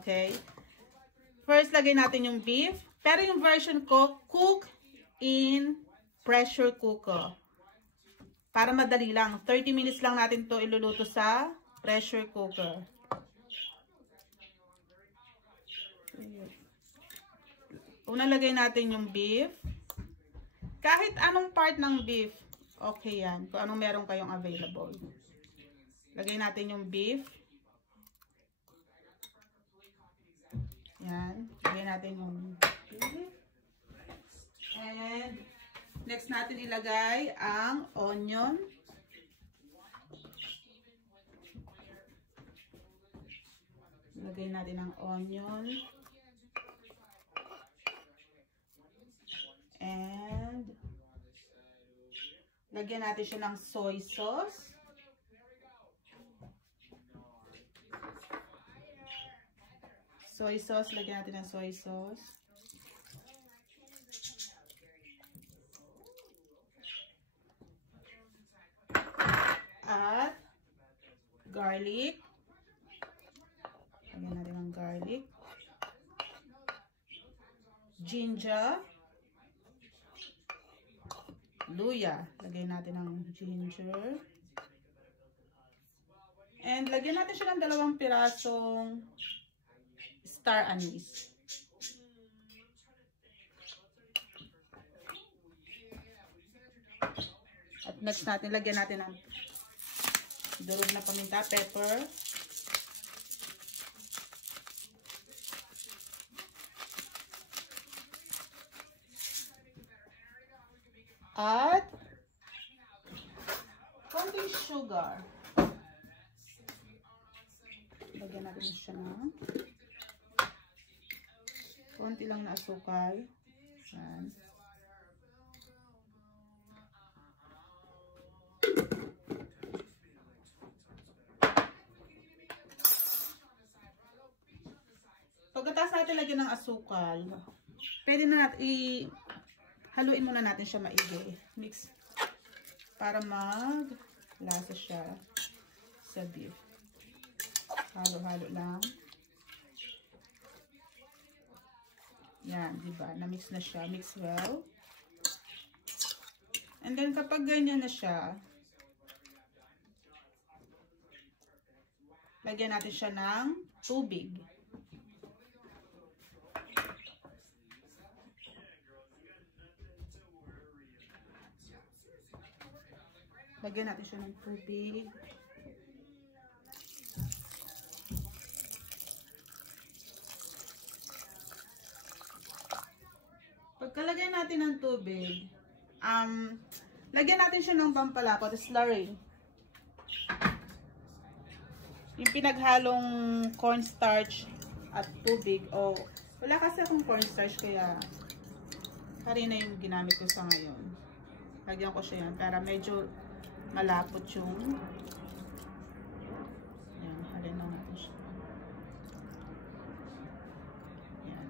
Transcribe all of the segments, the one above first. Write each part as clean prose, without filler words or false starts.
Okay? First, lagay natin yung beef. Pero yung version ko, cook in pressure cooker. Para madali lang. 30 minutes lang natin to iluluto sa pressure cooker. Una, lagay natin yung beef. Kahit anong part ng beef, okay yan. Kung anong meron kayong available. Lagay natin yung beef. Yan. Lagay natin yung beef. And next natin ilagay ang onion. Lagay natin ang onion. And lagyan natin siya ng soy sauce. Soy sauce, lagyan natin ng soy sauce. At garlic. Lagyan natin ng garlic. Ginger. Luya. Lagyan natin ng ginger. And lagyan natin siya ng 2 pirasong star anise. At next natin, lagyan natin ng durog na paminta, pepper. At konting sugar. Lagyan natin siya ng konti lang na asukal. Yan. Pagkatapos natin lagyan ng asukal, pwede na natin haluin muna natin siya maigi. Mix para mag-lasa siya sa beef. Halo-halo lang. Yan, diba? Na-mix na siya. Mix well. And then, kapag ganyan na siya, lagyan natin siya ng tubig. Lagyan natin siya ng tubig. Pagkalagay natin ng tubig, lagyan natin siya ng pampalapot, slurry. Yung pinaghalong cornstarch at tubig. O, wala kasi akong cornstarch, kaya harina yung ginamit ko sa ngayon. Lagyan ko siya yan para medyo malapot yung. Ayan, harina natin siya. Ayan.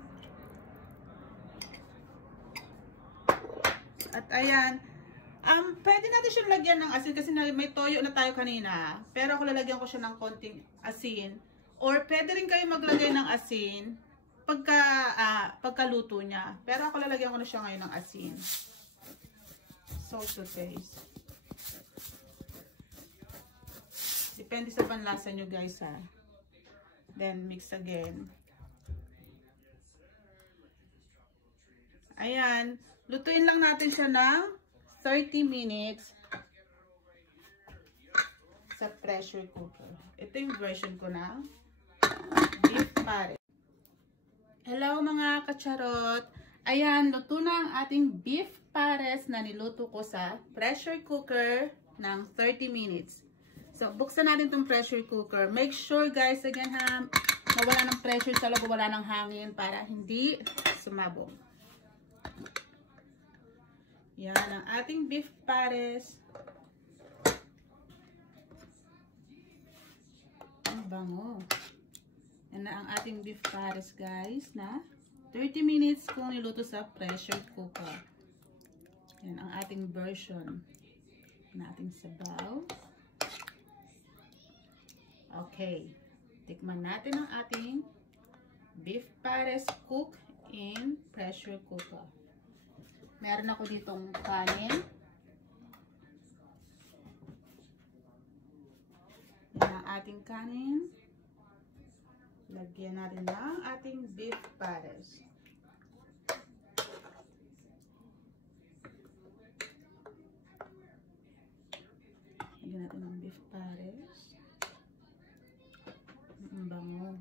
At ayan, pwede natin siyang lagyan ng asin kasi may toyo na tayo kanina. Pero ako lalagyan ko siya ng konting asin. Or pwede rin kayo maglagay ng asin pagkaluto niya. Pero ako lalagyan ko na siya ngayon ng asin. Salt to taste. Depende sa panlasa nyo guys ha. Then mix again. Ayan. Lutuin lang natin siya ng 30 minutes sa pressure cooker. Ito yung version ko na beef pares. Hello mga kacharot! Ayan, luto na ang ating beef pares na niluto ko sa pressure cooker ng 30 minutes. So, buksan natin itong pressure cooker. Make sure guys, again ha, mawala ng pressure sa loob, wala ng hangin para hindi sumabog. Yan ang ating beef pares. Ang bango. Yan na ang ating beef pares guys na 30 minutes kung niluto sa pressure cooker. Yan ang ating version na ating sabaw. Okay. Tikman natin ang ating beef pares cook in pressure cooker. Meron ako ditong kanin. Yan ang ating kanin. Lagyan natin ng ating beef pares. Lagyan natin ng beef pares. Ang bango.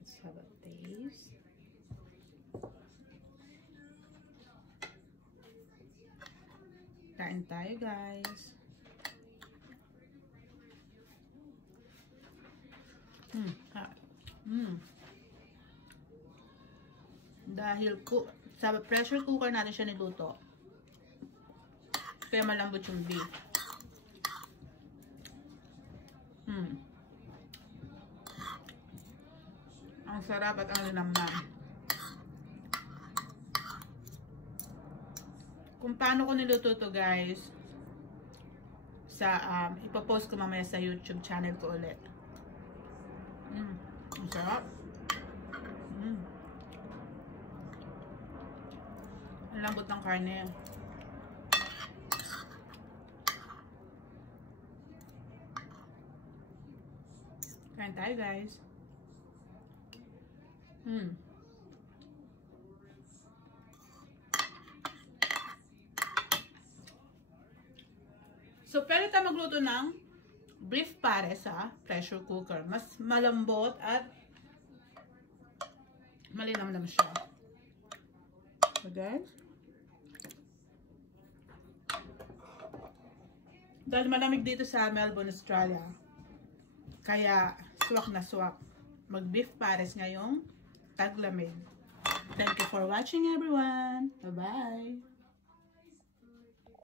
Let's have a taste. Kain tayo, guys. Dahil sa pressure cooker natin siya niluto, kaya malambot yung beef. Ang sarap at ang linamnam. Kung paano ko niluto to, guys, ipopost ko mamaya sa YouTube channel ko ulit. Ang sarap. Ang lambot ng karne. Kain tayo, guys. So, pwede tayo magluto ng beef pares sa pressure cooker. Mas malambot at malinamnam siya. So, guys, dahil malamig dito sa Melbourne, Australia, kaya swak na swak mag beef pares ngayong taglamig. Thank you for watching, everyone. Bye-bye.